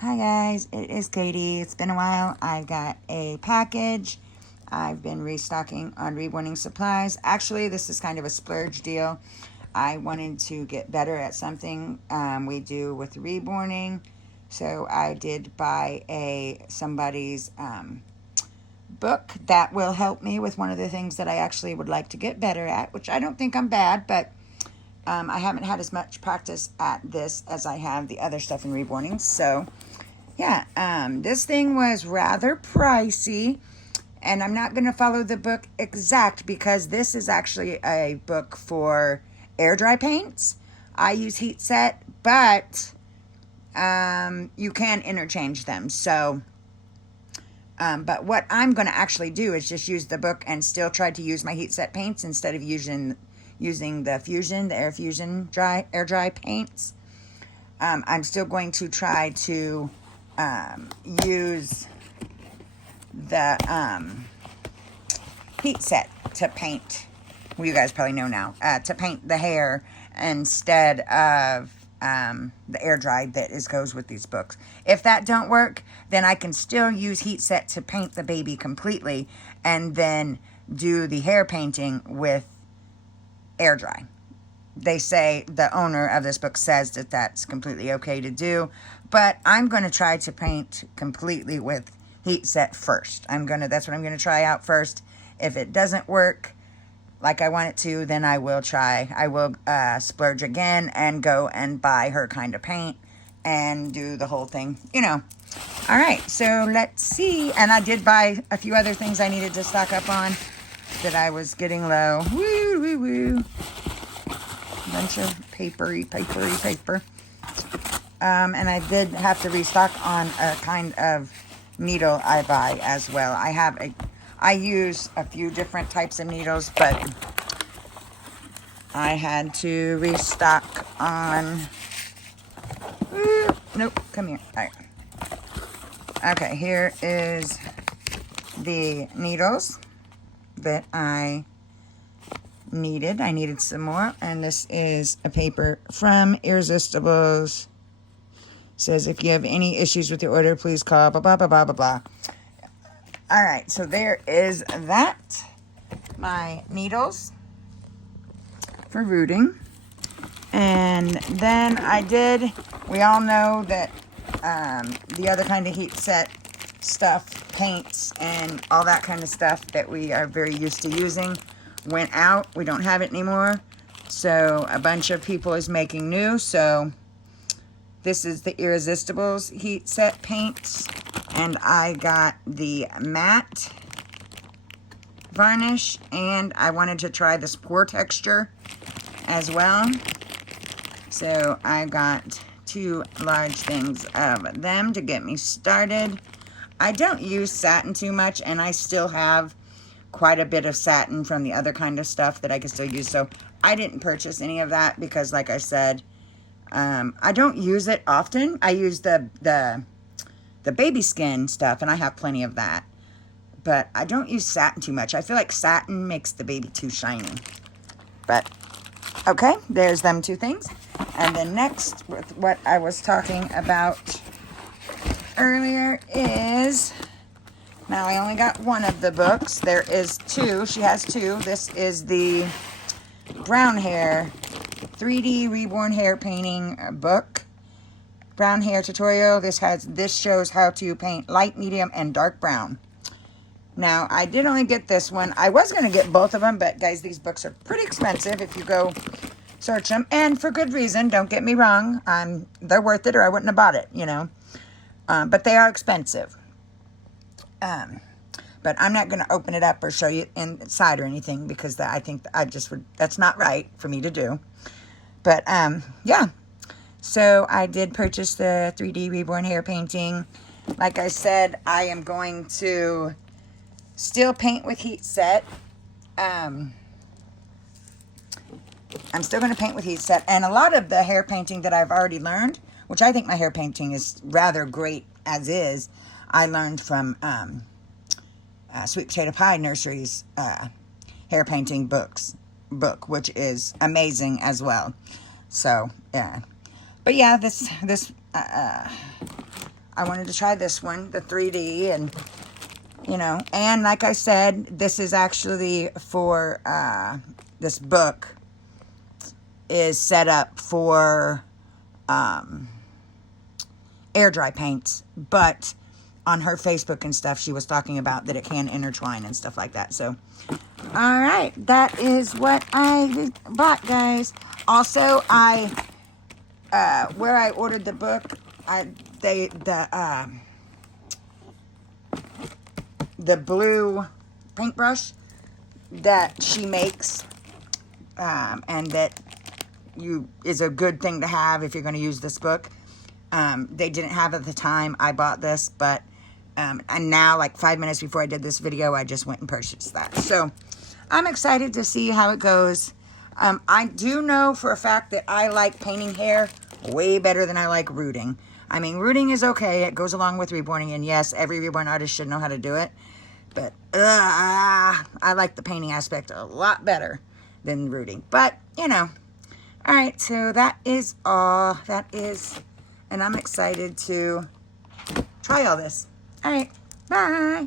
Hi guys, it is Katie. It's been a while. I got a package. I've been restocking on Reborning supplies. Actually, this is kind of a splurge deal. I wanted to get better at something we do with Reborning. So I did buy somebody's book that will help me with one of the things that I actually would like to get better at, which I don't think I'm bad, but I haven't had as much practice at this as I have the other stuff in Reborning. So yeah, this thing was rather pricey, and I'm not going to follow the book exact because this is actually a book for air dry paints. I use heat set, but you can interchange them. So, but what I'm going to actually do is just use the book and still try to use my heat set paints instead of using the Fusion, the Air Fusion air dry paints. I'm still going to try to use the heat set to paint. Well, you guys probably know now, to paint the hair instead of the air dry that goes with these books. If that don't work, then I can still use heat set to paint the baby completely and then do the hair painting with air dry. They say, the owner of this book says that that's completely okay to do, but I'm going to try to paint completely with heat set first. That's what I'm going to try out first. If it doesn't work like I want it to, then I will splurge again and go and buy her kind of paint and do the whole thing, All right, so let's see. And I did buy a few other things I needed to stock up on that I was getting low. Woo, woo, woo. Bunch of paper. And I did have to restock on a kind of needle I buy as well. I use a few different types of needles, but I had to restock on, nope, come here. All right. Okay, here is the needles that I needed. I needed some more, and this is a paper from Irresistibles. Says, if you have any issues with your order, please call blah blah blah blah blah blah. All right, so there is that. My needles for rooting. And then we all know that the other kind of heat set stuff, paints and all that kind of stuff that we are very used to using went out. We don't have it anymore. So a bunch of people is making new. So this is the Irresistibles heat set paints. And I got the matte varnish. And I wanted to try this pour texture as well. So I got 2 large things of them to get me started. I don't use satin too much, and I still have quite a bit of satin from the other kind of stuff that I can still use. So I didn't purchase any of that because, like I said, I don't use it often. I use the baby skin stuff, and I have plenty of that. But I don't use satin too much. I feel like satin makes the baby too shiny. But, okay, there's them 2 things. And then next, with what I was talking about earlier is, now I only got one of the books. There is 2. She has 2. This is the brown hair 3D Reborn hair painting book. Brown hair tutorial. This shows how to paint light, medium, and dark brown. Now, I did only get this one. I was going to get both of them, but guys, these books are pretty expensive if you go search them. And for good reason, don't get me wrong. They're worth it or I wouldn't have bought it, But they are expensive. But I'm not going to open it up or show you inside or anything because I think that's not right for me to do. But, yeah. So I did purchase the 3D Reborn hair painting. Like I said, I am going to still paint with heat set. I'm still going to paint with heat set. And a lot of the hair painting that I've already learned, which I think my hair painting is rather great as is, I learned from Sweet Potato Pie Nursery's hair painting book, which is amazing as well. So, yeah. But yeah, this I wanted to try this one, the 3D, and, you know, and like I said, this is actually for, this book is set up for, air dry paints, but on her Facebook and stuff, she was talking about that it can intertwine and stuff like that. So, all right, that is what I bought, guys. Also, where I ordered the book, the blue paintbrush that she makes, and that is a good thing to have if you're going to use this book. They didn't have at the time I bought this, but and now, like 5 minutes before I did this video, I just went and purchased that. So I'm excited to see how it goes. I do know for a fact that I like painting hair way better than I like rooting. I mean, rooting is okay. It goes along with reborning, and yes, every reborn artist should know how to do it. But I like the painting aspect a lot better than rooting. But, you know. All right, so that is all. And I'm excited to try all this. All right, bye.